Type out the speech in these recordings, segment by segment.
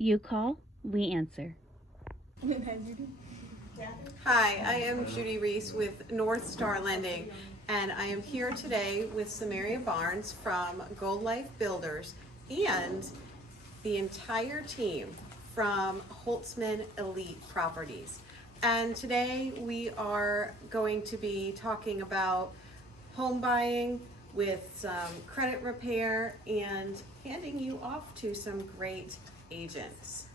You call, we answer. Hi, I am Judy Reese with NorthStar Lending, and I am here today with Samaria Barnes from Gold Life Builders and the entire team from Holtzman Elite Properties. And today we are going to be talking about home buying with some credit repair and handing you off to some great agents.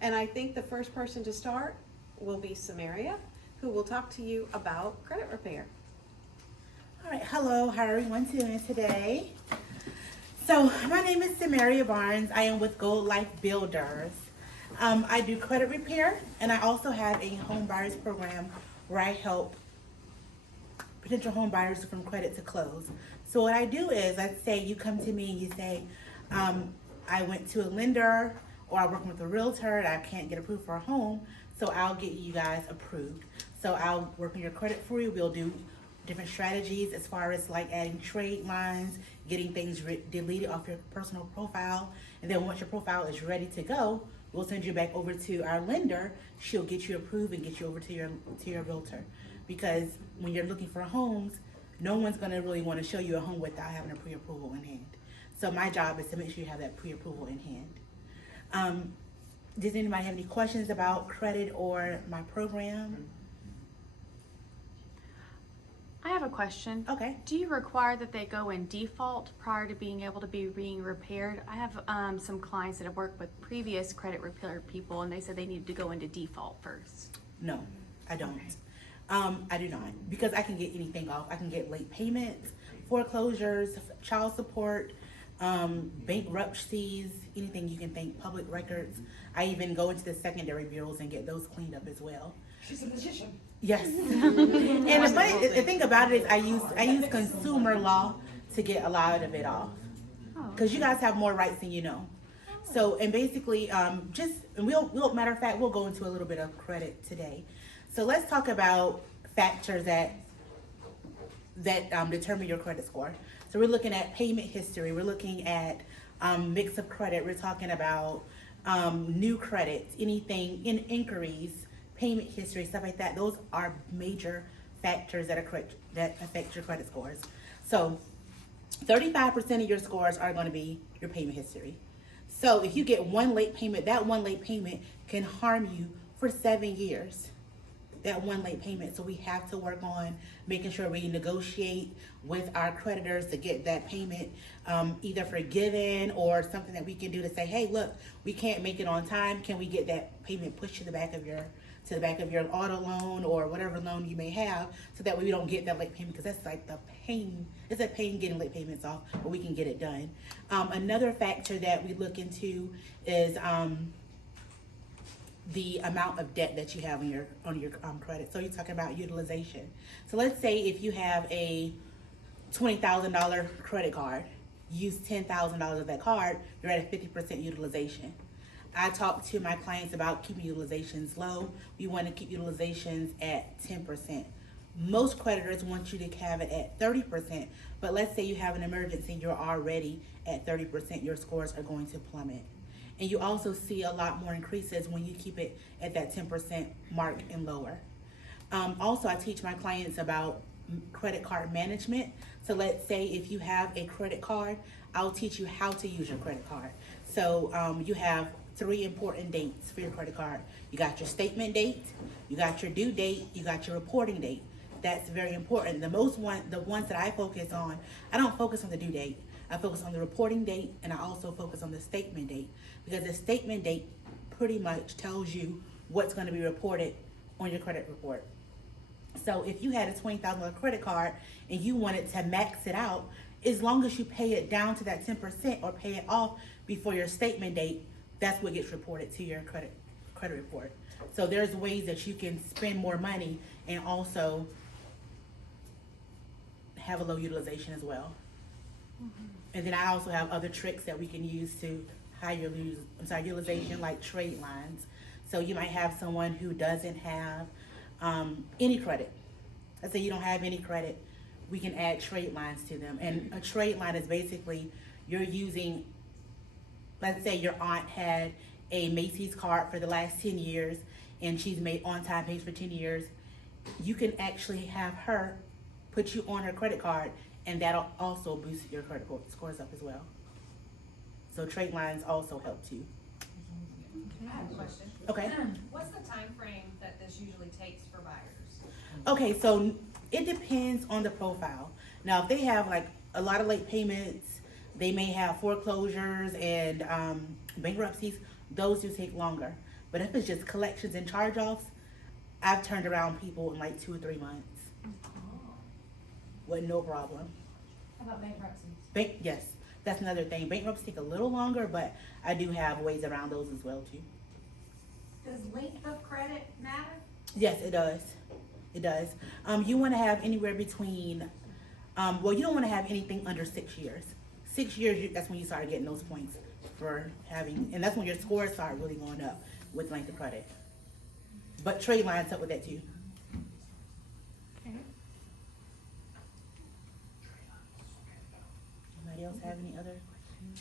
And I think the first person to start will be Samaria, who will talk to you about credit repair. All right, hello, how are everyone doing today? So my name is Samaria Barnes. I am with Gold Life Builders. I do credit repair, and I also have a home buyers program where I help potential home buyers from credit to close. So what I do is, let's say you come to me and you say, I went to a lender or I'm working with a realtor and I can't get approved for a home, so I'll get you guys approved. So I'll work on your credit for you. We'll do different strategies as far as like adding trade lines, getting things deleted off your personal profile, and then once your profile is ready to go, we'll send you back over to our lender. She'll get you approved and get you over to your realtor. Because when you're looking for homes, no one's gonna really want to show you a home without having a pre-approval in hand. So my job is to make sure you have that pre-approval in hand. Does anybody have any questions about credit or my program? I have a question. Okay. Do you require that they go in default prior to being able to be being repaired? I have some clients that have worked with previous credit repair people, and they said they needed to go into default first. No, I don't. I do not, because I can get anything off. I can get late payments, foreclosures, child support, bankruptcies, anything you can think, public records. I even go into the secondary bureaus and get those cleaned up as well. She's a magician. Yes. And the thing about it is I use consumer law to get a lot of it off. Because you guys have more rights than you know. So, and basically, we'll matter of fact, we'll go into a little bit of credit today. So let's talk about factors that determine your credit score. So we're looking at payment history. We're looking at mix of credit. We're talking about new credits, anything in inquiries, payment history, stuff like that. Those are major factors that affect your credit scores. So 35% of your scores are going to be your payment history. So if you get one late payment, that one late payment can harm you for 7 years. That one late payment. So we have to work on making sure we negotiate with our creditors to get that payment either forgiven or something that we can do to say, hey, look, we can't make it on time. Can we get that payment pushed to the back of your auto loan or whatever loan you may have, so that way we don't get that late payment, because that's like the pain. It's a pain getting late payments off, but we can get it done. Another factor that we look into is the amount of debt that you have on your credit. So you're talking about utilization. So let's say if you have a $20,000 credit card, use $10,000 of that card, you're at a 50% utilization. I talk to my clients about keeping utilizations low. We want to keep utilizations at 10%. Most creditors want you to have it at 30%, but let's say you have an emergency, you're already at 30%, your scores are going to plummet. And you also see a lot more increases when you keep it at that 10% mark and lower. Also, I teach my clients about credit card management. So let's say if you have a credit card, I'll teach you how to use your credit card. So you have 3 important dates for your credit card. You got your statement date, you got your due date, you got your reporting date. That's very important. The ones that I focus on, I don't focus on the due date. I focus on the reporting date, and I also focus on the statement date, because the statement date pretty much tells you what's going to be reported on your credit report. So if you had a $20,000 credit card and you wanted to max it out, as long as you pay it down to that 10% or pay it off before your statement date, that's what gets reported to your credit report. So there's ways that you can spend more money and also have a low utilization as well. And then I also have other tricks that we can use to higher utilization, like trade lines. So you might have someone who doesn't have any credit. Let's say you don't have any credit. We can add trade lines to them. And a trade line is basically you're using let's say your aunt had a Macy's card for the last 10 years and she's made on-time payments for 10 years, you can actually have her put you on her credit card, and that'll also boost your credit scores up as well. So trade lines also help too. I have a question. Okay. What's the time frame that this usually takes for buyers? Okay, so it depends on the profile. Now, if they have like a lot of late payments, they may have foreclosures and bankruptcies, those do take longer. But if it's just collections and charge-offs, I've turned around people in like 2 or 3 months with no problem. How about bankruptcies? Yes, that's another thing. Bankruptcies take a little longer, but I do have ways around those as well too. Does length of credit matter? Yes, it does. It does. You want to have anywhere between, well, you don't want to have anything under 6 years. 6 years, that's when you start getting those points for having, and that's when your scores start really going up with length of credit. But trade lines up with that too. Okay. Anybody else have any other questions?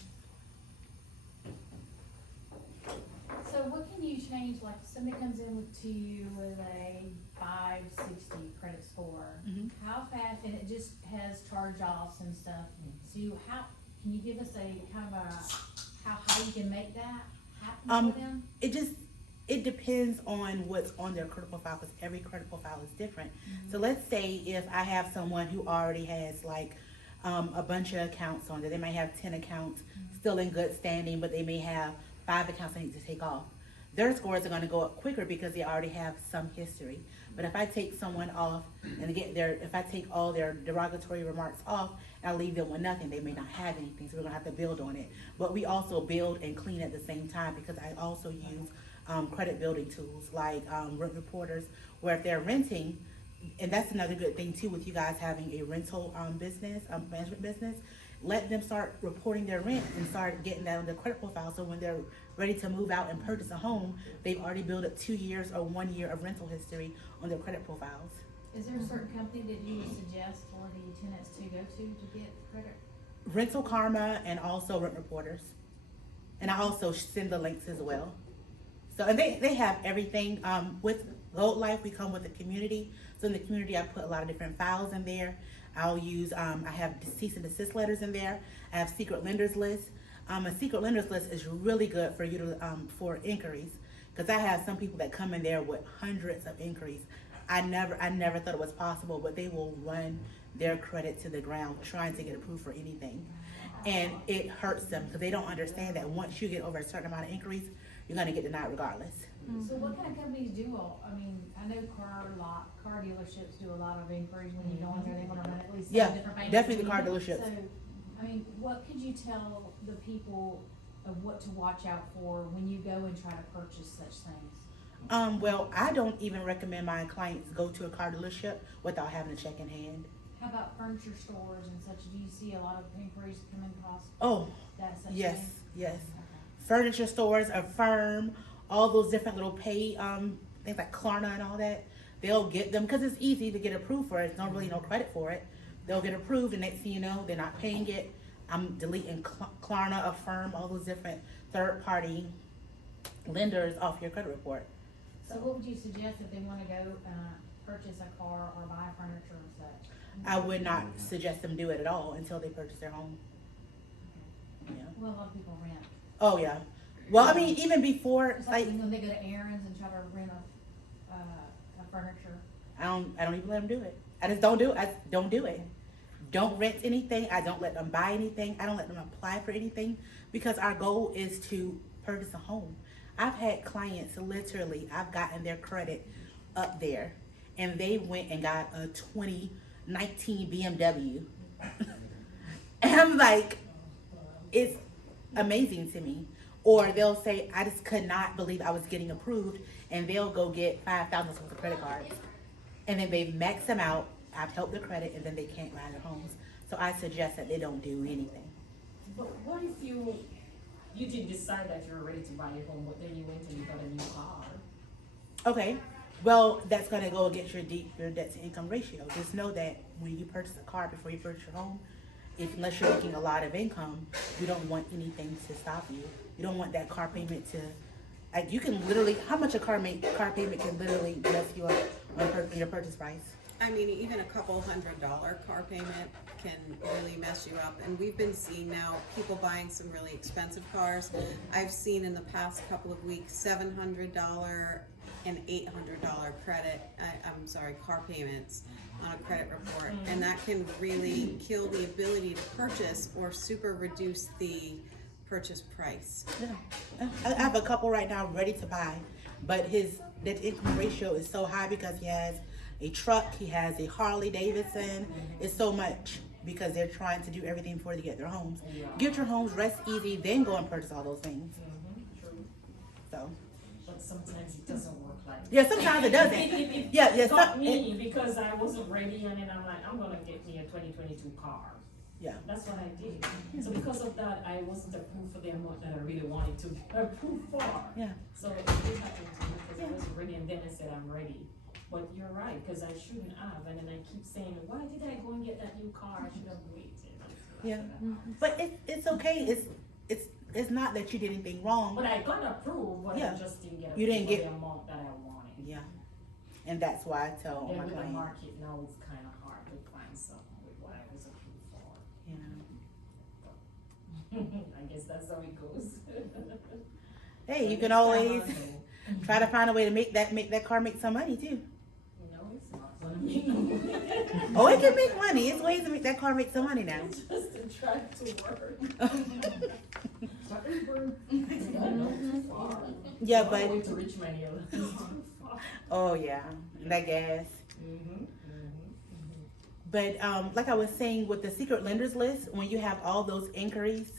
So what can you change, like if somebody comes in to you with a 560 credit score, how fast, and it just has charge-offs and stuff, so how, can you give us a kind of a, how high you can make that happen for them? It depends on what's on their credit profile, because every credit profile is different. So let's say if I have someone who already has like a bunch of accounts on there, they might have 10 accounts still in good standing, but they may have 5 accounts they need to take off. Their scores are going to go up quicker because they already have some history. But if I take someone off and if I take all their derogatory remarks off and I leave them with nothing, they may not have anything. So we're going to have to build on it. But we also build and clean at the same time, because I also use credit building tools like rent reporters, where if they're renting, and that's another good thing too with you guys having a rental business, management business, let them start reporting their rent and start getting that on their credit profile. So when they're ready to move out and purchase a home, they've already built up 2 years or 1 year of rental history on their credit profiles. Is there a certain company that you would suggest for the tenants to go to get credit? Rental Karma and also rent reporters. And I also send the links as well. So, and they have everything. With Gold Life, we come with a community. So in the community, I put a lot of different files in there. I'll use, I have cease and desist letters in there. I have secret lenders list. A secret lenders list is really good for you to, for inquiries. Because I have some people that come in there with hundreds of inquiries. I never thought it was possible, but they will run their credit to the ground trying to get approved for anything. And it hurts them because they don't understand that once you get over a certain amount of inquiries, you're going to get denied regardless. So what kind of companies do I mean, I know car dealerships do a lot of inquiries when you go in there, they're gonna run at least 7 different banks. Definitely the car dealerships. So, I mean, what could you tell the people of what to watch out for when you go and try to purchase such things? Well, I don't even recommend my clients go to a car dealership without having a check in hand. How about furniture stores and such? Do you see a lot of inquiries coming across Oh, that such yes, thing? yes. Okay. Furniture stores, Affirm, all those different little pay things like Klarna and all that, they'll get them because it's easy to get approved for it. There's not really no credit for it. They'll get approved, and next thing you know, they're not paying it. I'm deleting Klarna, Affirm, all those different third-party lenders off your credit report. So what would you suggest if they want to go purchase a car or buy furniture and such? I would not suggest them do it at all until they purchase their home. Yeah. Well, a lot of people rent. Oh yeah. Well, I mean, even before, It's like like, when they go to errands and try to rent a furniture. I don't even let them do it. I just don't do it. I don't do it. Don't rent anything. I don't let them buy anything. I don't let them apply for anything, because our goal is to purchase a home. I've had clients, literally, I've gotten their credit up there, and they went and got a 2019 BMW. And I'm like, it's amazing to me. Or they'll say, I just could not believe I was getting approved, and they'll go get $5,000 worth of credit cards. And then they max them out, I've helped their credit, and then they can't buy their homes. So I suggest that they don't do anything. But what if you didn't decide that you were ready to buy your home, but then you went and you got a new car? Okay, well, that's gonna go against your debt to income ratio. Just know that when you purchase a car before you purchase your home, unless you're making a lot of income, you don't want anything to stop you. You don't want that car payment to, like, you can literally, how much a car payment can literally mess you up on your purchase price? I mean, even a couple $100 car payment can really mess you up. And we've been seeing now people buying some really expensive cars. I've seen in the past couple of weeks, $700 and $800 car payments on a credit report. And that can really kill the ability to purchase or super reduce the purchase price. Yeah. I have a couple right now ready to buy, but his debt income ratio is so high because he has a truck, he has a Harley Davidson. It's so much because they're trying to do everything before they get their homes. Get your homes, rest easy, then go and purchase all those things. True. So But sometimes it doesn't work like that. yeah, sometimes it doesn't. Yeah, It got me because I wasn't ready, and then I'm like, I'm gonna get me a 2022 car. yeah. That's what I did. So because of that, I wasn't approved for the amount that I really wanted to approve for. Yeah. So it did happen to me because I wasn't ready, and then I said I'm ready. But you're right, because I shouldn't have, and then I keep saying, why did I go and get that new car? I should have waited. Yeah. But it's okay. It's not that you did anything wrong. But I got approved, but Yeah. I just didn't get You didn't approved get- for the amount that I wanted. Yeah. And that's why I tell Then my with the clients. market now, it's kind of hard to find something with what I was approved for. Yeah. I guess that's how it goes. Hey, you But can it's always kinda try to find a way to make that car make some money too. No, it's not gonna be no money. Oh, it can make money. It's ways to make that car make some money now. It's just to try to work. Too far. Yeah, All the but way to Richmond Hill. It's too far. oh yeah, and that gas. But like I was saying with the secret lenders list, when you have all those inquiries,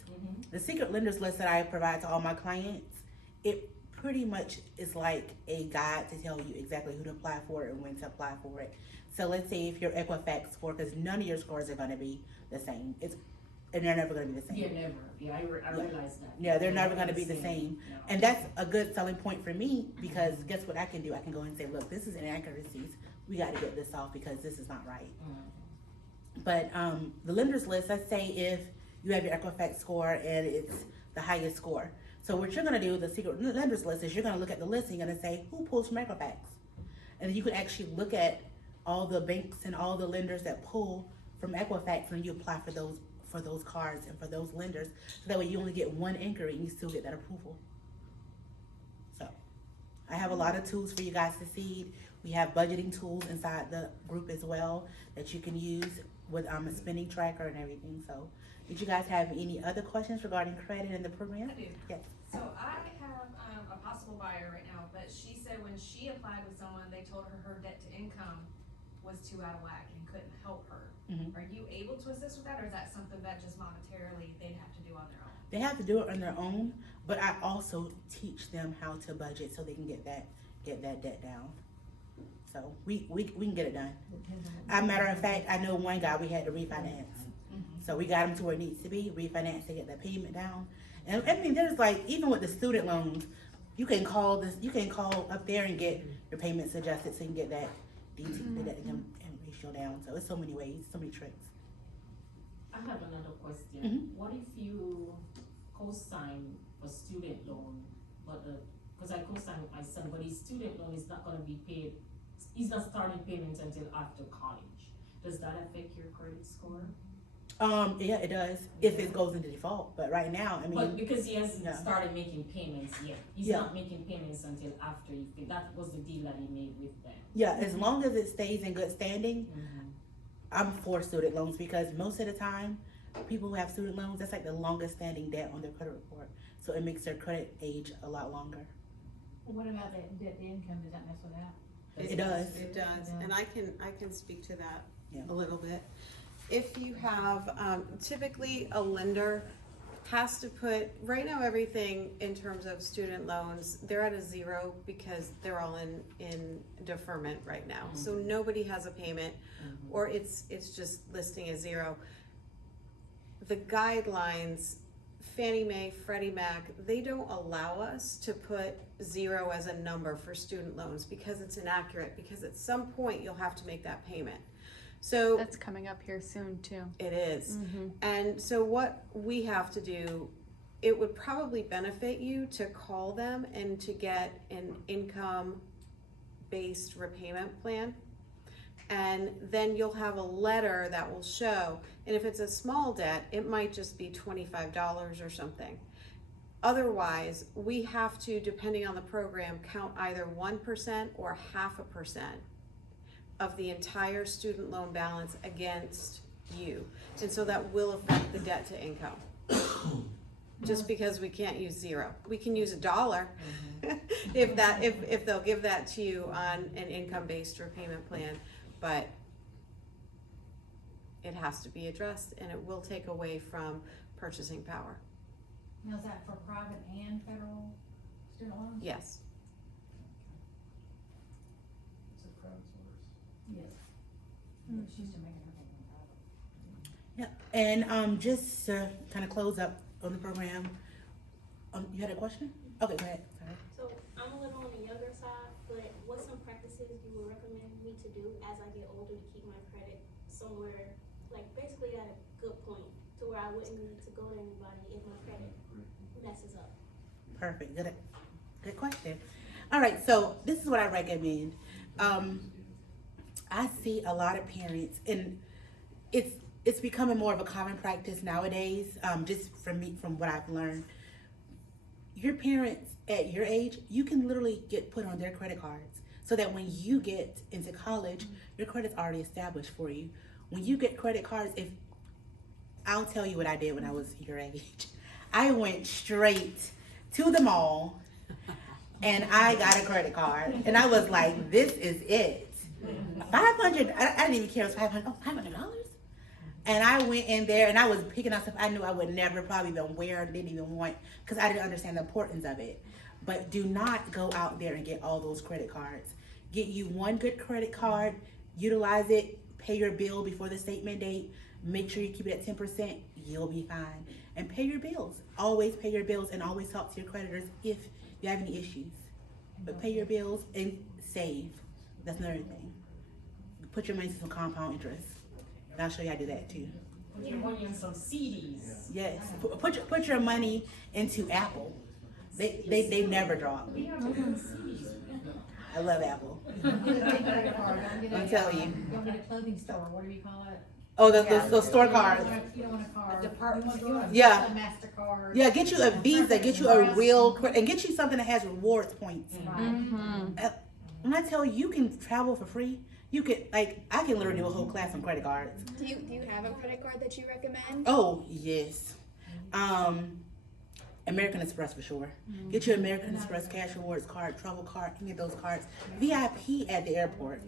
the secret lenders list that I provide to all my clients, it pretty much is like a guide to tell you exactly who to apply for and when to apply for it. So let's say if your Equifax score, because none of your scores are going to be the same. And they're never going to be the same. Yeah, never. Yeah, I realize that. Yeah, they're never going to be the same. No. And that's a good selling point for me because guess what I can do? I can go and say, look, this is inaccuracies. We got to get this off because this is not right. But the lenders list, let's say if you have your Equifax score and it's the highest score. So what you're going to do, the secret lenders list, is you're going to look at the list and you're going to say, who pulls from Equifax? And then you can actually look at all the banks and all the lenders that pull from Equifax and you apply for those cards and for those lenders. So that way you only get one inquiry and you still get that approval. So I have a lot of tools for you guys to see. We have budgeting tools inside the group as well that you can use with a spending tracker and everything. So did you guys have any other questions regarding credit and the program? I do. Yes. So I have a possible buyer right now, but she said when she applied with someone, they told her her debt to income was too out of whack and couldn't help her. Mhm. Are you able to assist with that, or is that something that just monetarily they'd have to do on their own? They have to do it on their own, but I also teach them how to budget so they can get that debt down. So we can get it done. As a matter of fact, I know one guy we had to refinance. So we got him to where it needs to be, refinance to get that payment down. And I mean, there's like, even with the student loans, you can call up there and get your payments adjusted so you can get that debt income ratio down. So it's so many ways, so many tricks. I have another question. Mhm. What if you co-sign for student loan, but because I co-signed with my son, but his student loan is not going to be paid. He's not starting payments until after college. Does that affect your credit score? Yeah, it does if it goes into default. But right now, I mean, But because he hasn't no. started making payments yet, he's Yeah. not making payments until after he paid. That was the deal that he made with them. yeah, as long as it stays in good standing, I'm for student loans because most of the time, people who have student loans, that's like the longest standing debt on their credit report. So it makes their credit age a lot longer. What about that debt to income, does that mess with that? It does. It does, and I can speak to that Yeah. a little bit. If you have, typically a lender has to put, right now, everything in terms of student loans, they're at a zero because they're all in deferment right now. So nobody has a payment, or it's just listing as zero. The guidelines, Fannie Mae, Freddie Mac, they don't allow us to put zero as a number for student loans because it's inaccurate, because at some point you'll have to make that payment. So That's coming up here soon too. it is. And so what we have to do, it would probably benefit you to call them and to get an income-based repayment plan. And then you'll have a letter that will show, and if it's a small debt, it might just be $25 or something. Otherwise, we have to, depending on the program, count either 1% or 0.5% of the entire student loan balance against you. And so that will affect the debt to income. Just because we can't use zero. We can use $1 if they'll give that to you on an income-based repayment plan, but it has to be addressed and it will take away from purchasing power. Now, is that for private and federal student loans? Yes. Yes. She's to make it her private. Yeah, and just to kind of close up on the program, you had a question? Okay, go ahead. Sorry. So I'm a little on the younger side, but what some practices you would recommend me to do as I get older to keep my credit somewhere, like basically at a good point, to where I wouldn't need to go to anybody if my credit messes up? Perfect. Good question. All right, so this is what I recommend. I see a lot of parents, and it's becoming more of a common practice nowadays. Just from what I've learned, your parents at your age, you can literally get put on their credit cards, so that when you get into college, your credit's already established for you. When you get credit cards, I'll tell you what I did when I was your age. I went straight to the mall and I got a credit card, and I was like, this is it. 500, I didn't even care, it was $500. And I went in there and I was picking out stuff I knew I would never probably even wear, didn't even want, because I didn't understand the importance of it. But do not go out there and get all those credit cards. Get you one good credit card, utilize it, pay your bill before the statement date, make sure you keep it at 10%, you'll be fine. And pay your bills. Always pay your bills, and always talk to your creditors if you have any issues. But pay your bills and save. That's another thing. Put your money to some compound interest. And I'll show you how to do that too. Put your money in some CDs. Yes. Put your money into Apple. They never drop. I love Apple. I'm telling you. You want to get a clothing store, what do you call it? Oh, those store cards. You don't want a card. department You want Yeah. a MasterCard. Yeah, get you a Visa, get you a real, and get you something that has rewards points. Right. When I tell you, you can travel for free. You could, I can literally do a whole class on credit cards. Do you have a credit card that you recommend? Oh, yes. American Express for sure. Get your American Express cash rewards card, travel card, any of those cards. VIP at the airport.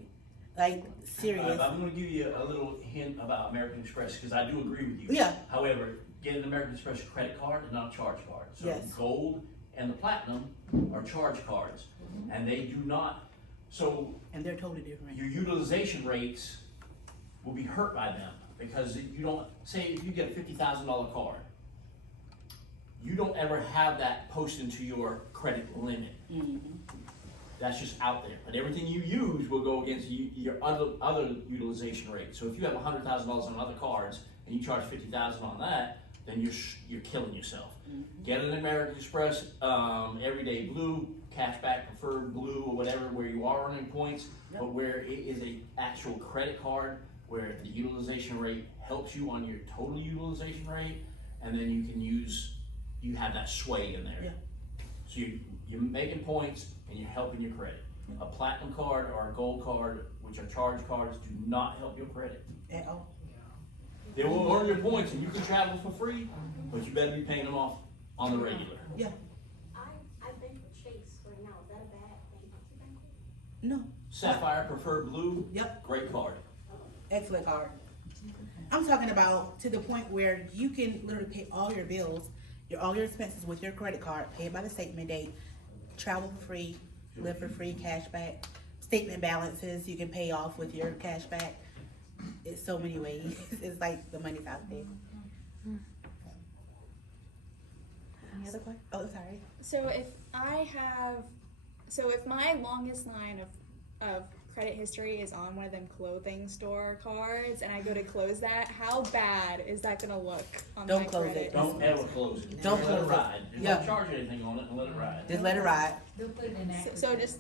Like, serious. I'm going to give you a little hint about American Express, because I do agree with you. Yeah. However, get an American Express credit card and not a charge card. So Yes. gold and the platinum are charge cards, and they do not. So And they're totally different. your utilization rates will be hurt by them, because you don't, say if you get a $50,000 card, you don't ever have that posted into your credit limit. That's just out there. But everything you use will go against your other utilization rate. So if you have $100,000 on other cards and you charge $50,000 on that, then you're killing yourself. Get an American Express Everyday Blue, Cashback Preferred Blue, or whatever, where you are earning points, but where it is a actual credit card where the utilization rate helps you on your total utilization rate, and then you have that sway in there. Yeah. So you're making points and you're helping your credit. A platinum card or a gold card, which are charge cards, do not help your credit. At all. They will earn your points and you can travel for free, but you better be paying them off on the regular. Yeah. I bank with Chase right now. Is that a bad bank to bank with? No. Sapphire Preferred Blue, Yep. great card. Excellent card. I'm talking about to the point where you can literally pay all your bills, all your expenses with your credit card, pay it by the statement date, travel for free, live for free, cash back, statement balances you can pay off with your cash back. It's so many ways. It's like the money's out there. Any other question? Oh, sorry. So if my longest line of credit history is on one of them clothing store cards and I go to close that, how bad is that gonna look on Don't my close credit? it. Don't ever close it. Don't Just let close it it. ride. Just Yeah. don't charge anything on it and let it ride. Just let it ride. They'll put it in active. So just,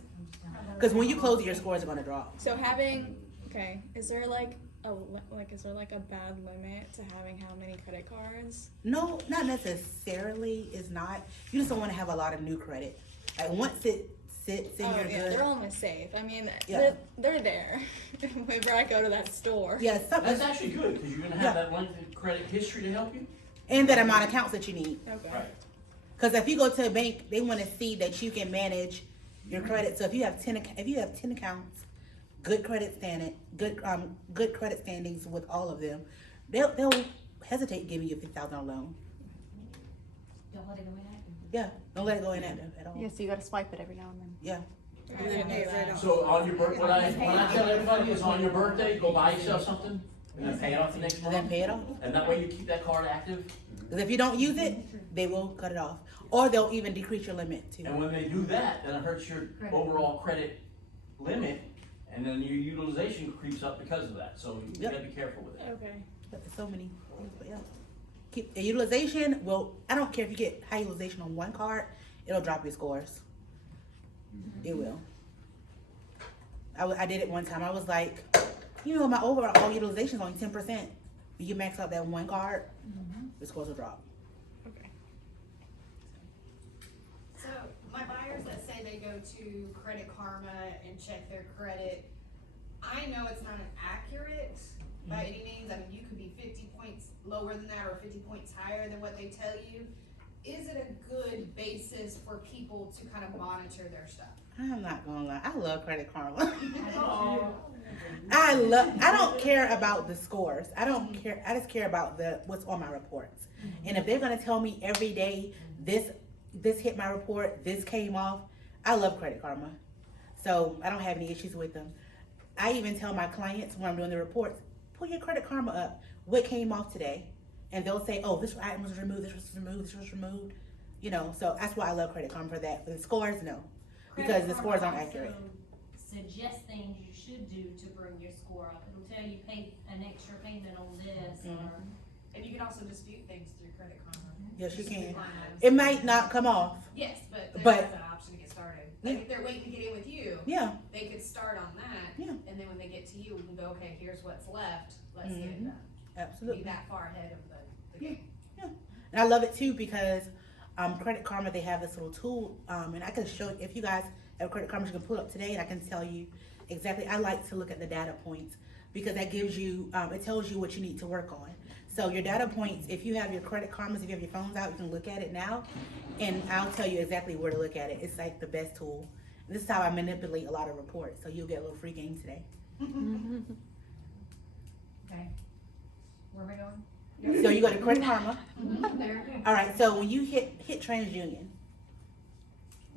Because when you close it, your scores are gonna drop. so having, okay, is there like is there like a bad limit to having how many credit cards? No, not necessarily. It's not. You just don't want to have a lot of new credit. Like once it sits in Oh your yeah, good. they're all in the safe. I mean, Yeah. they're there whenever I go to that store. Yeah, That's something. actually good, because you're gonna have that lengthy credit history to help you. And that amount of accounts that you need. Okay. Right. Because if you go to a bank, they want to see that you can manage your credit. So if you have 10 accounts, good credit credit standings with all of them, they'll hesitate giving you a $50,000 loan. Don't let it go in active. Yeah, don't let it go inactive at all. Yeah, so you gotta swipe it every now and then. Yeah. I didn't know that. So on your birthday, when I tell everybody is on your birthday, go buy yourself something and then pay it off the next And month. then pay it off. And that way you keep that card active. Because if you don't use it, they will cut it off, or they'll even decrease your limit too. And when they do that, then it hurts your overall credit limit, and then your utilization creeps up because of that. So you Yep. gotta be careful with that. Okay. But there's so many things, but yeah. Keep utilization. Well, I don't care if you get high utilization on one card, it'll drop your scores. It will. I did it one time. I was like, my overall utilization is only 10%. You max out that one card, the scores will drop. Okay. So my buyers that say they go to Credit Karma and check their credit, I know it's not accurate by any means. I mean, you could be 50 points lower than that or 50 points higher than what they tell you. Is it a good basis for people to kind of monitor their stuff? I'm not gonna lie. I love Credit Karma. I don't care about the scores. I don't care. I just care about what's on my reports. And if they're gonna tell me every day this hit my report, this came off, I love Credit Karma. So I don't have any issues with them. I even tell my clients when I'm doing the reports, pull your Credit Karma up. What came off today? And they'll say, oh, this item was removed, this was removed, this was removed. So that's why I love Credit Karma for that. For the scores, no. Because the scores aren't accurate. Suggest things you should do to bring your score up. It'll tell you pay an extra payment on this or. And you can also dispute things through Credit Karma. Yes, you Dispute can. line items. It might not come off. Yes, but But- there's an option to get started. Like if they're waiting to get in with you, Yeah. they could start on that. Yeah. And then when they get to you, we can go, okay, here's what's left, let's get it done. Be Absolutely. that far ahead of the game. And I love it too because Credit Karma, they have this little tool, and I can show if you guys have Credit Karma, you can pull it up today, and I can tell you exactly. I like to look at the data points because that gives you, it tells you what you need to work on. So your data points, if you have your Credit Karmas, if you have your phones out, you can look at it now, and I'll tell you exactly where to look at it. It's like the best tool. This is how I manipulate a lot of reports, so you'll get a little free game today. Okay. Where am I going? So you go to Credit Karma. There. All right. So when you hit TransUnion,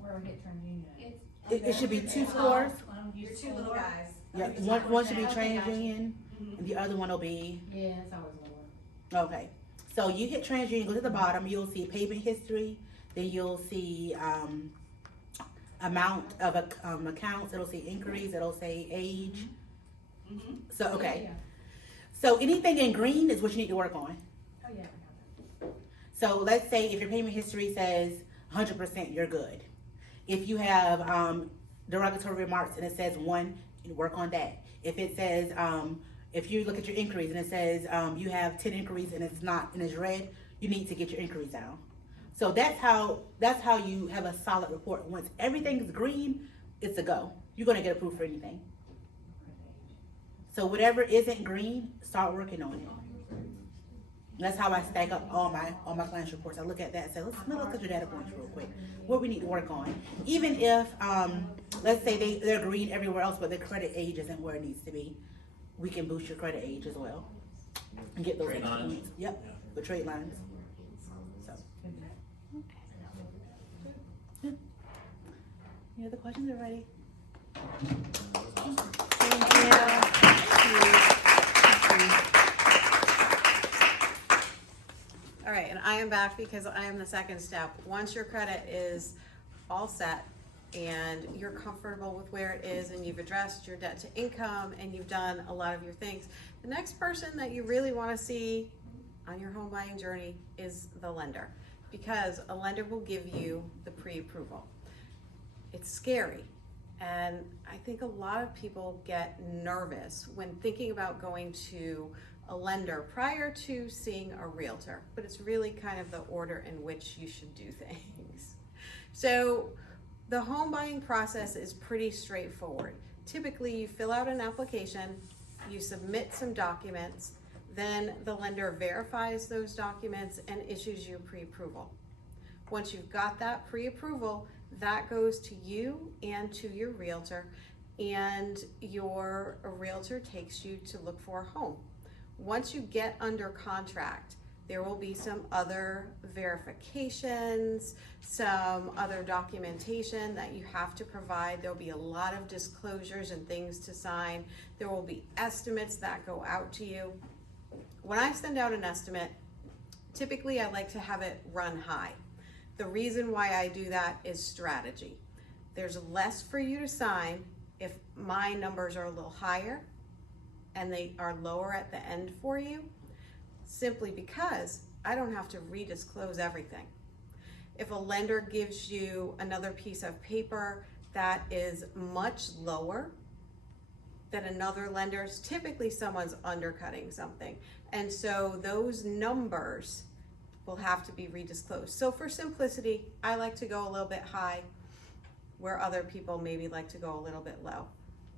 Where we get TransUnion? it should be two scores. Your two little guys. Yeah, one should be TransUnion, and the other one will be Yeah, it's always lower. okay. So you hit TransUnion, go to the bottom. You'll see payment history. Then you'll see amount of accounts. It'll say inquiries. It'll say age. So okay. Yeah. So anything in green is what you need to work on. Oh, yeah, we got that. So let's say if your payment history says 100%, you're good. If you have derogatory remarks and it says 1, you work on that. If it says, if you look at your inquiries and it says you have 10 inquiries and it's red, you need to get your inquiries down. So that's how you have a solid report. Once everything is green, it's a go. You're gonna get approved for anything. So whatever isn't green, start working on it. And that's how I stack up all my clients' reports. I look at that and say, let's look at your data points real quick. What we need to work on. Even if, let's say they're green everywhere else, but their credit age isn't where it needs to be, we can boost your credit age as well. And get those Trade extra lines. points. Yep, with trade lines. So. Yeah. Any other questions? Everybody? All right, and I am back because I am the second step. Once your credit is all set, and you're comfortable with where it is and you've addressed your debt to income and you've done a lot of your things, the next person that you really want to see on your home buying journey is the lender, because a lender will give you the pre-approval. It's scary, and I think a lot of people get nervous when thinking about going to a lender prior to seeing a realtor, but it's really kind of the order in which you should do things. So the home buying process is pretty straightforward. Typically, you fill out an application, you submit some documents, then the lender verifies those documents and issues you pre-approval. Once you've got that pre-approval, that goes to you and to your realtor, and your realtor takes you to look for a home. Once you get under contract, there will be some other verifications, some other documentation that you have to provide. There'll be a lot of disclosures and things to sign. There will be estimates that go out to you. When I send out an estimate, typically I like to have it run high. The reason why I do that is strategy. There's less for you to sign if my numbers are a little higher and they are lower at the end for you, simply because I don't have to redisclose everything. If a lender gives you another piece of paper that is much lower than another lender's, typically someone's undercutting something. And so those numbers will have to be redisclosed. So for simplicity, I like to go a little bit high where other people maybe like to go a little bit low.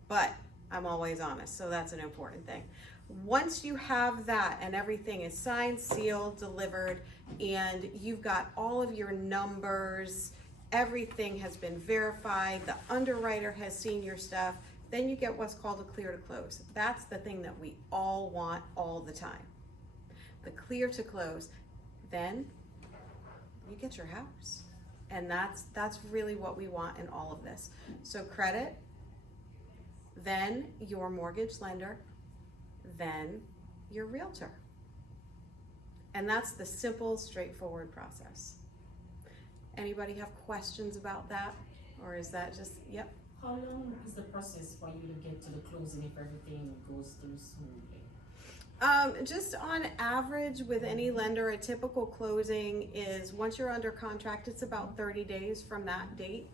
But I'm always honest, so that's an important thing. Once you have that and everything is signed, sealed, delivered, and you've got all of your numbers, everything has been verified, the underwriter has seen your stuff, then you get what's called a clear to close. That's the thing that we all want all the time. The clear to close. Then you get your house. And that's really what we want in all of this. So credit, then your mortgage lender, then your realtor. And that's the simple, straightforward process. Anybody have questions about that? Or is that just, yep? How long is the process for you to get to the closing if everything goes through smoothly? Just on average with any lender, a typical closing is, once you're under contract, it's about 30 days from that date.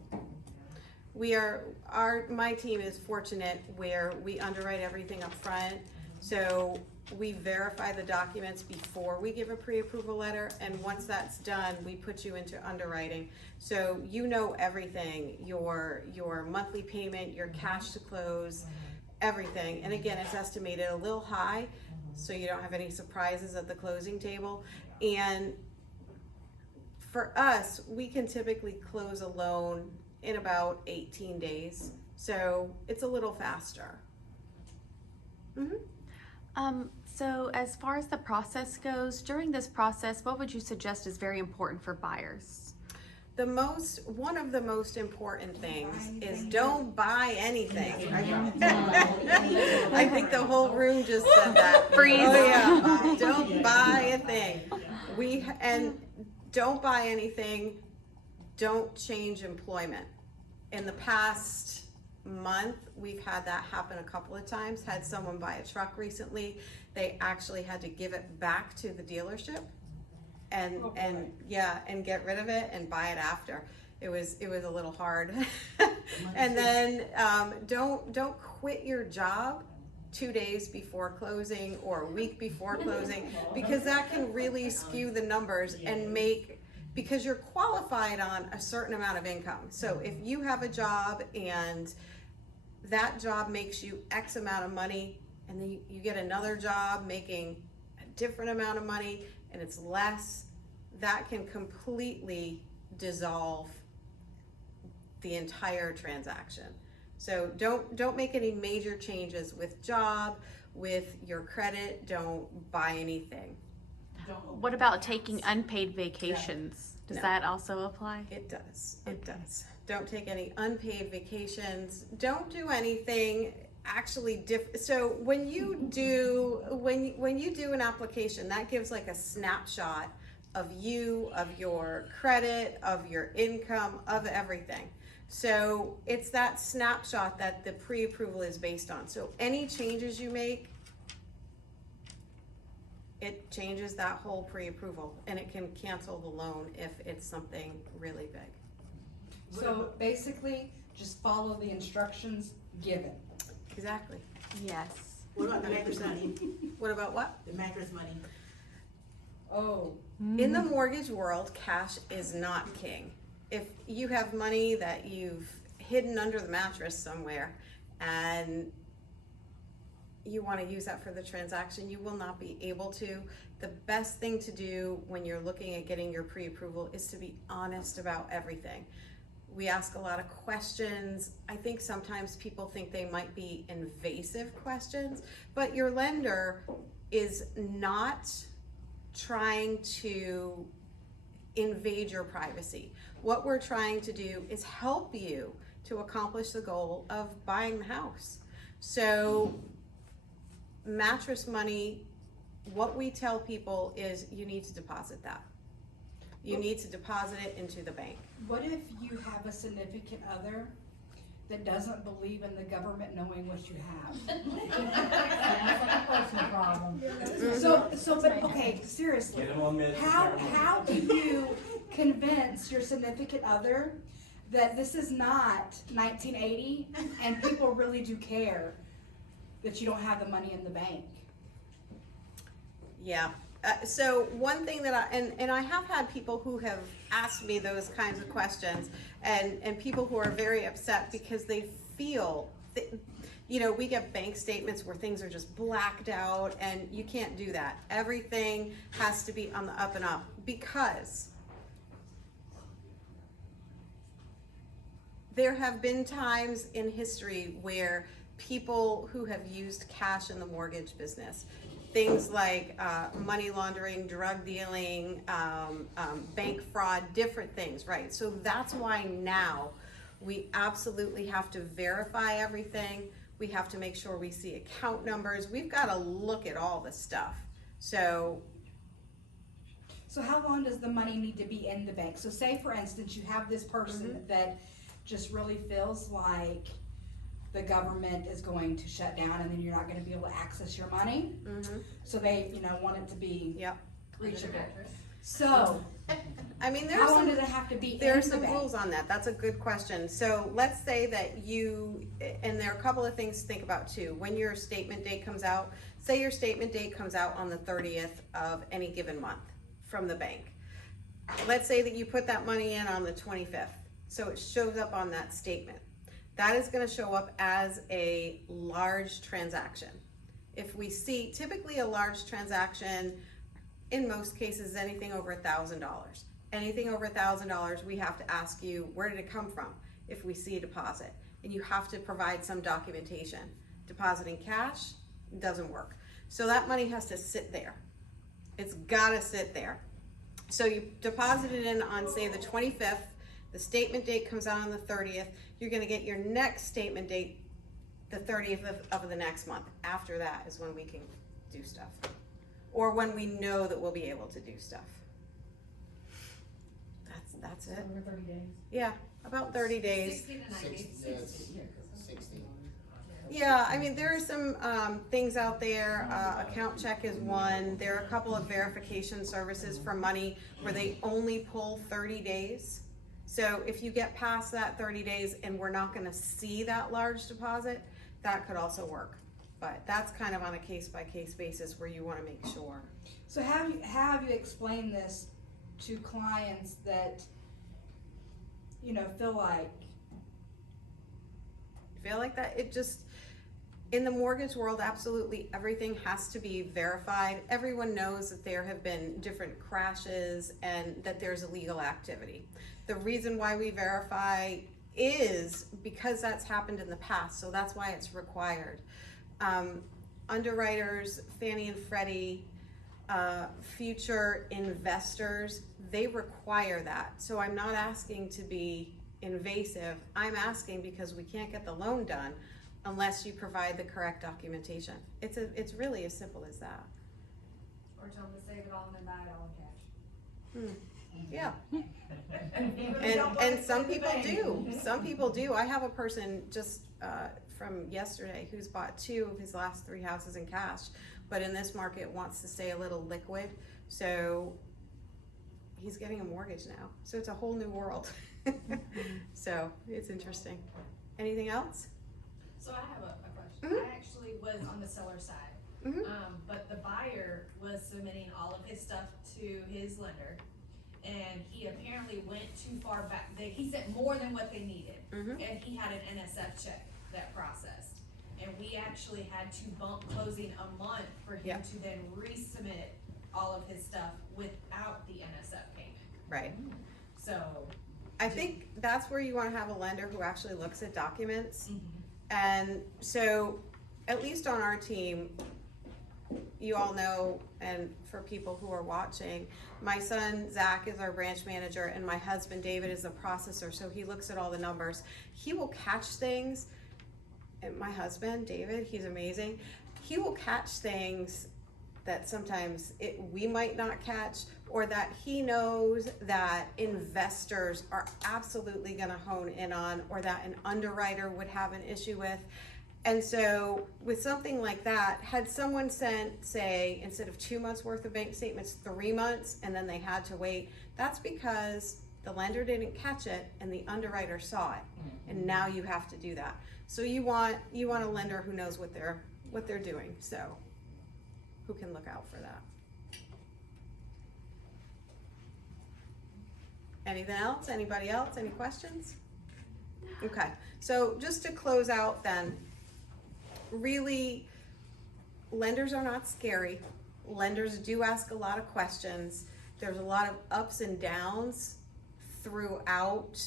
My team is fortunate where we underwrite everything up front. So we verify the documents before we give a pre-approval letter, and once that's done, we put you into underwriting. So you know everything, your monthly payment, your cash to close, everything. And again, it's estimated a little high, so you don't have any surprises at the closing table. And for us, we can typically close a loan in about 18 days. So it's a little faster. So as far as the process goes, during this process, what would you suggest is very important for buyers? One of the most important things is don't buy anything. I think the whole room just said that. Freeze. Oh yeah, don't buy a thing. Don't buy anything. Don't change employment. In the past month, we've had that happen a couple of times. Had someone buy a truck recently. They actually had to give it back to the dealership and get rid of it and buy it after. It was a little hard. And then don't quit your job 2 days before closing or a week before closing, because that can really skew the numbers and because you're qualified on a certain amount of income. So if you have a job and that job makes you X amount of money, and then you get another job making a different amount of money and it's less, that can completely dissolve the entire transaction. So don't make any major changes with job, with your credit. Don't buy anything. What about taking unpaid vacations? Does that also apply? It does. It does. Don't take any unpaid vacations. Don't do anything actually so when you do an application, that gives like a snapshot of you, of your credit, of your income, of everything. So it's that snapshot that the pre-approval is based on. So any changes you make, it changes that whole pre-approval, and it can cancel the loan if it's something really big. So basically, just follow the instructions given. Exactly. Yes. What about the mattress money? What about what? The mattress money. Oh, In the mortgage world, cash is not king. If you have money that you've hidden under the mattress somewhere and you want to use that for the transaction, you will not be able to. The best thing to do when you're looking at getting your pre-approval is to be honest about everything. We ask a lot of questions. I think sometimes people think they might be invasive questions, but your lender is not trying to invade your privacy. What we're trying to do is help you to accomplish the goal of buying the house. So mattress money, what we tell people is you need to deposit that. You need to deposit it into the bank. what if you have a significant other that doesn't believe in the government knowing what you have? Sounds like a personal problem. But okay, seriously, Get 'em on meds. how do you convince your significant other that this is not 1980 and people really do care that you don't have the money in the bank? Yeah. So one thing that I have had people who have asked me those kinds of questions, and people who are very upset because they feel, we get bank statements where things are just blacked out, and you can't do that. Everything has to be on the up and up, because there have been times in history where people who have used cash in the mortgage business, things like money laundering, drug dealing, bank fraud, different things, right? So that's why now we absolutely have to verify everything. We have to make sure we see account numbers. We've got to look at all the stuff. So how long does the money need to be in the bank? So say, for instance, you have this person that just really feels like the government is going to shut down and then you're not going to be able to access your money. So they, want it to be reachable. So, I mean, how long does it have to be There are in some the bank? rules on that. That's a good question. So let's say that and there are a couple of things to think about too. When your statement date comes out, say your statement date comes out on the 30th of any given month from the bank. Let's say that you put that money in on the 25th. So it shows up on that statement. That is going to show up as a large transaction. If we see, typically a large transaction, in most cases, anything over $1,000. Anything over $1,000, we have to ask you, where did it come from? If we see a deposit, and you have to provide some documentation. Depositing cash doesn't work. So that money has to sit there. It's got to sit there. So you deposit it in on, say, the 25th. The statement date comes out on the 30th. You're going to get your next statement date the 30th of the next month. After that is when we can do stuff, or when we know that we'll be able to do stuff. That's it. Over 30 days. Yeah, about 30 days. 60 to 90. 60. Yeah, I mean, there are some things out there. Account check is one. There are a couple of verification services for money where they only pull 30 days. So if you get past that 30 days and we're not going to see that large deposit, that could also work. But that's kind of on a case-by-case basis where you want to make sure. So have you explained this to clients that, Feel like that? It just, in the mortgage world, absolutely everything has to be verified. Everyone knows that there have been different crashes and that there's illegal activity. The reason why we verify is because that's happened in the past, so that's why it's required. Underwriters, Fannie and Freddie, future investors, they require that. So I'm not asking to be invasive. I'm asking because we can't get the loan done unless you provide the correct documentation. It's really as simple as that. Or tell them to save it all and then buy it all in cash. Yeah. And some people do. Some people do. I have a person just from yesterday who's bought 2 of his last 3 houses in cash, but in this market wants to stay a little liquid, so he's getting a mortgage now. So it's a whole new world. So it's interesting. Anything else? So I have a question. Mhm. I actually was on the seller side, but the buyer was submitting all of his stuff to his lender, and he apparently went too far back. He sent more than what they needed, and he had an NSF check that processed. And we actually had to bump closing a month for him to then resubmit all of his stuff without the NSF payment. Right. So I think that's where you want to have a lender who actually looks at documents. And so, at least on our team, you all know, and for people who are watching, my son Zach is our branch manager, and my husband David is a processor, so he looks at all the numbers. He will catch things, and my husband David, he's amazing, he will catch things that sometimes we might not catch, or that he knows that investors are absolutely going to hone in on, or that an underwriter would have an issue with. And so with something like that, had someone sent, say, instead of 2 months worth of bank statements, 3 months, and then they had to wait, that's because the lender didn't catch it and the underwriter saw it. And now you have to do that. So you want a lender who knows what they're doing, so who can look out for that. Anything else? Anybody else? Any questions? Okay, so just to close out then, really, lenders are not scary. Lenders do ask a lot of questions. There's a lot of ups and downs throughout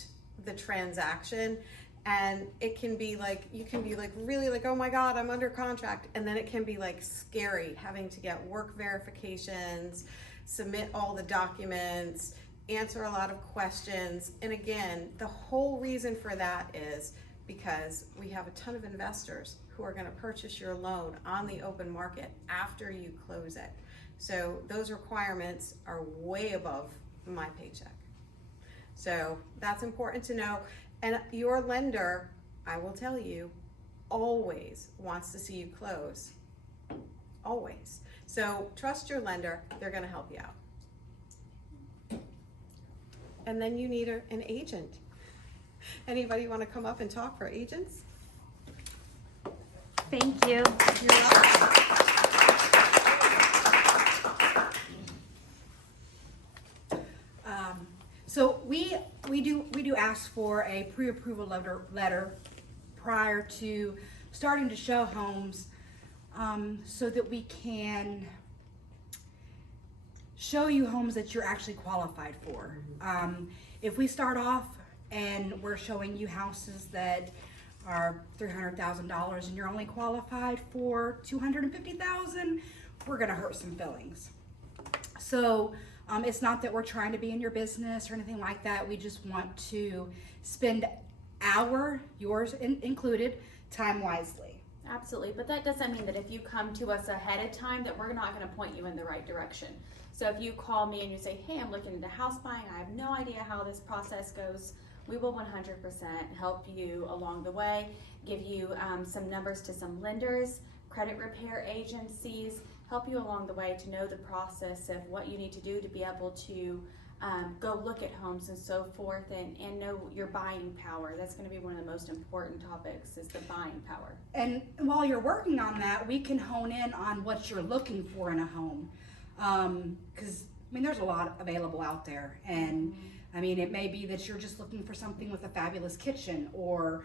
the transaction, and it can be like, you can be like really like, oh my God, I'm under contract, and then it can be like scary having to get work verifications, submit all the documents, answer a lot of questions. And again, the whole reason for that is because we have a ton of investors who are going to purchase your loan on the open market after you close it. So those requirements are way above my paycheck. So that's important to know. And your lender, I will tell you, always wants to see you close. Always. So trust your lender. They're going to help you out. And then you need an agent. Anybody want to come up and talk for agents? Thank you. You're welcome. So we do ask for a pre-approval letter prior to starting to show homes, so that we can show you homes that you're actually qualified for. If we start off and we're showing you houses that are $300,000 and you're only qualified for $250,000, we're gonna hurt some feelings. So it's not that we're trying to be in your business or anything like that. We just want to spend yours included, time wisely. Absolutely, but that doesn't mean that if you come to us ahead of time that we're not going to point you in the right direction. So if you call me and you say, hey, I'm looking into house buying, I have no idea how this process goes, we will 100% help you along the way, give you some numbers to some lenders, credit repair agencies, help you along the way to know the process of what you need to do to be able to go look at homes and so forth, and know your buying power. That's going to be one of the most important topics, is the buying power. And while you're working on that, we can hone in on what you're looking for in a home. Because, I mean, there's a lot available out there. And, I mean, it may be that you're just looking for something with a fabulous kitchen or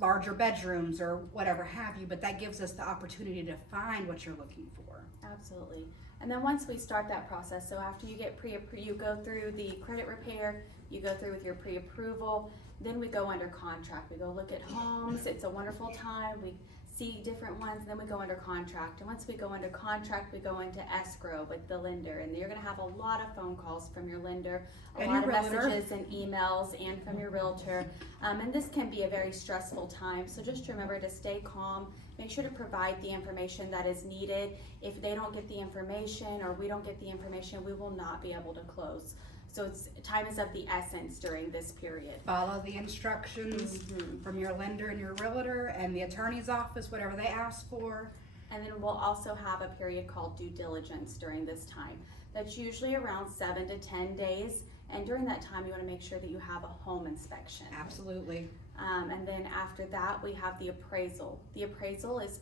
larger bedrooms or whatever have you, but that gives us the opportunity to find what you're looking for. Absolutely. And then once we start that process, so after you get you go through the credit repair, you go through with your pre-approval, then we go under contract. We go look at homes. It's a wonderful time. We see different ones, and then we go under contract. And once we go under contract, we go into escrow with the lender, and you're going to have a lot of phone calls from your lender, a lot of messages and emails, and from your realtor. And this can be a very stressful time, so just remember to stay calm. Make sure to provide the information that is needed. If they don't get the information or we don't get the information, we will not be able to close. So time is of the essence during this period. Follow the instructions from your lender and your realtor and the attorney's office, whatever they ask for. And then we'll also have a period called due diligence during this time. That's usually around 7 to 10 days. And during that time, you want to make sure that you have a home inspection. Absolutely. And then after that, we have the appraisal. The appraisal is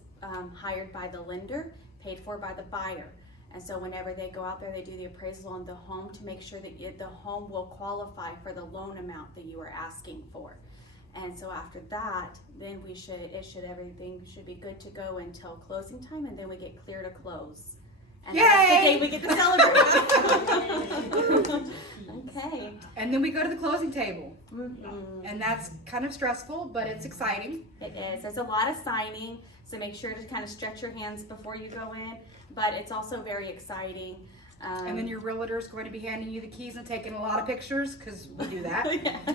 hired by the lender, paid for by the buyer. And so whenever they go out there, they do the appraisal on the home to make sure that the home will qualify for the loan amount that you are asking for. And so after that, then everything should be good to go until closing time, and then we get clear to close. And that's the day we get to celebrate. Okay. And then we go to the closing table. And that's kind of stressful, but it's exciting. It is. There's a lot of signing, so make sure to kind of stretch your hands before you go in, but it's also very exciting. And then your realtor is going to be handing you the keys and taking a lot of pictures, because we do that. Yes.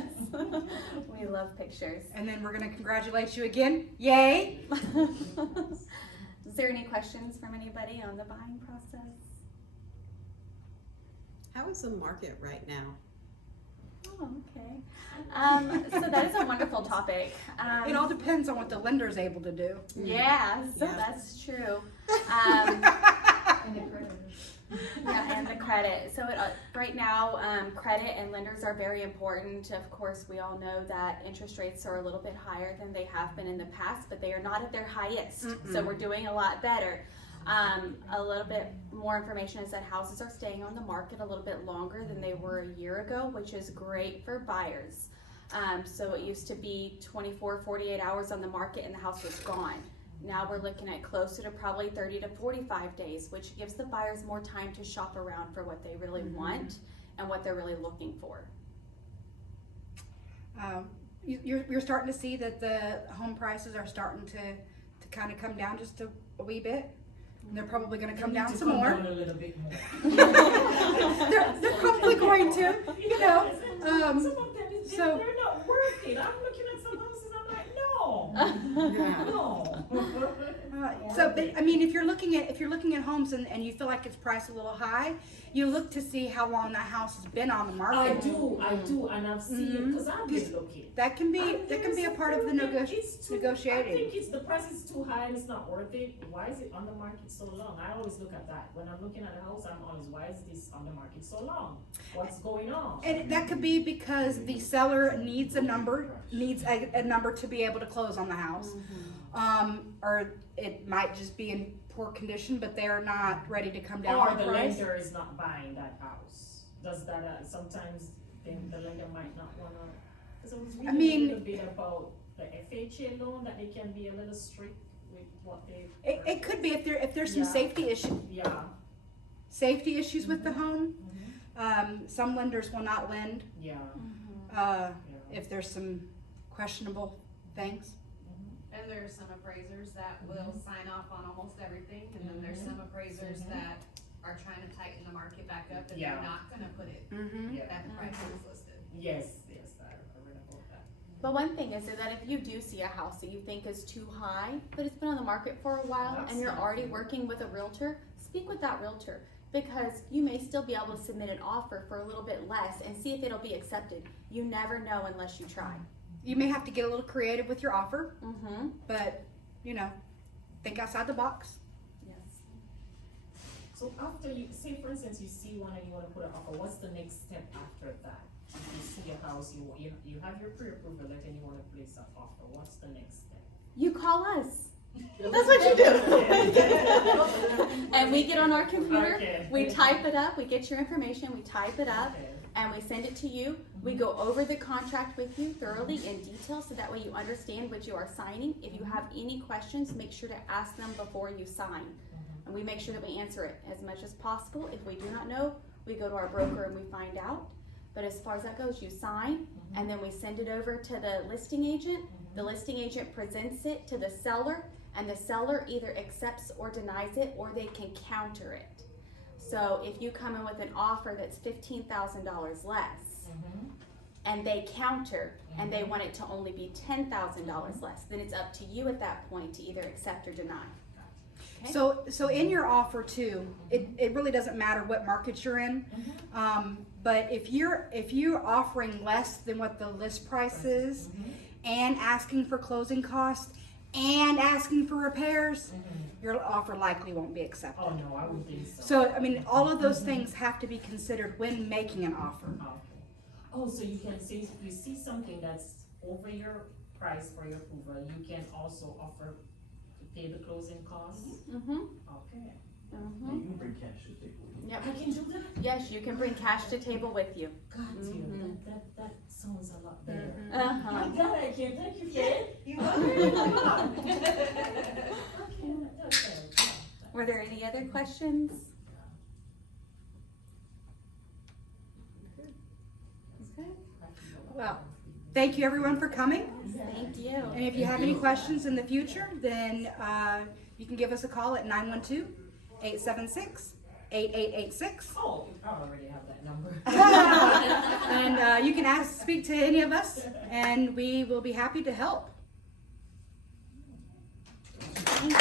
We love pictures. And then we're going to congratulate you again. Yay! Is there any questions from anybody on the buying process? How is the market right now? Oh, okay. So that is a wonderful topic. It all depends on what the lender is able to do. Yeah, so that's true. And the credit. Yeah, and the credit. So right now, credit and lenders are very important. Of course, we all know that interest rates are a little bit higher than they have been in the past, but they are not at their highest. So we're doing a lot better. A little bit more information is that houses are staying on the market a little bit longer than they were a year ago, which is great for buyers. So it used to be 24, 48 hours on the market and the house was gone. Now we're looking at closer to probably 30 to 45 days, which gives the buyers more time to shop around for what they really want and what they're really looking for. You're starting to see that the home prices are starting to kind of come down just a wee bit. And they're probably going to come down some more. Down a little bit more. they're probably going to, you know. Some of them, they're not worth it. I'm looking at some houses, I'm like, no. No. So, but, I mean, if you're looking at homes and you feel like it's priced a little high, you look to see how long that house has been on the market. I do, and I've seen because I've been looking. That can be a part of the negotiating. I think it's the price is too high and it's not worth it. Why is it on the market so long? I always look at that when I'm looking at a house. I'm always, why is this on the market so long? What's going on? And that could be because the seller needs a number to be able to close on the house, or it might just be in poor condition, but they are not ready to come down. Or the lender is not buying that house. Does that sometimes the lender might not want to? Because I was reading a little bit about the FHA loan, that they can be a little strict with what they. It could be if there's some safety issues. Yeah. Safety issues with the home. Some lenders will not lend. Yeah. If there's some questionable things. And there's some appraisers that will sign off on almost everything, and then there's some appraisers that are trying to tighten the market back up, and they're not gonna put it at the price it's listed. Yes, I read about that. But one thing is that if you do see a house that you think is too high, but it's been on the market for a while and you're already working with a realtor, speak with that realtor, because you may still be able to submit an offer for a little bit less and see if it'll be accepted. You never know unless you try. You may have to get a little creative with your offer, but think outside the box. Yes. So after you, say for instance, you see one and you want to put an offer, what's the next step after that? If you see a house, you have your pre-approval letter and you want to place an offer, what's the next step? You call us. That's what you do. And we get on our computer, we type it up, we get your information, we type it up, and we send it to you. We go over the contract with you thoroughly in detail so that way you understand what you are signing. If you have any questions, make sure to ask them before you sign. And we make sure that we answer it as much as possible. If we do not know, we go to our broker and we find out. But as far as that goes, you sign, and then we send it over to the listing agent. The listing agent presents it to the seller, and the seller either accepts or denies it, or they can counter it. So if you come in with an offer that's $15,000 less, and they counter, and they want it to only be $10,000 less, then it's up to you at that point to either accept or deny. Okay? So in your offer too, it really doesn't matter what market you're in. But if you're offering less than what the list price is, and asking for closing costs, and asking for repairs, your offer likely won't be accepted. Oh, no, I wouldn't think so. So, I mean, all of those things have to be considered when making an offer. Okay. Oh, so you can say, if you see something that's over your price for your approval, you can also offer to pay the closing costs? Mm-hmm. Okay. You can bring cash to the table. Yep. I can do that? Yes, you can bring cash to table with you. Got you. That sounds a lot better. Uh-huh. I'm glad I came. Thank you, Fred. You are. Okay. Were there any other questions? Okay. Well, thank you everyone for coming. Thank you. And if you have any questions in the future, then you can give us a call at 912-876-8886. Oh, I already have that number. And you can speak to any of us, and we will be happy to help. Thank you.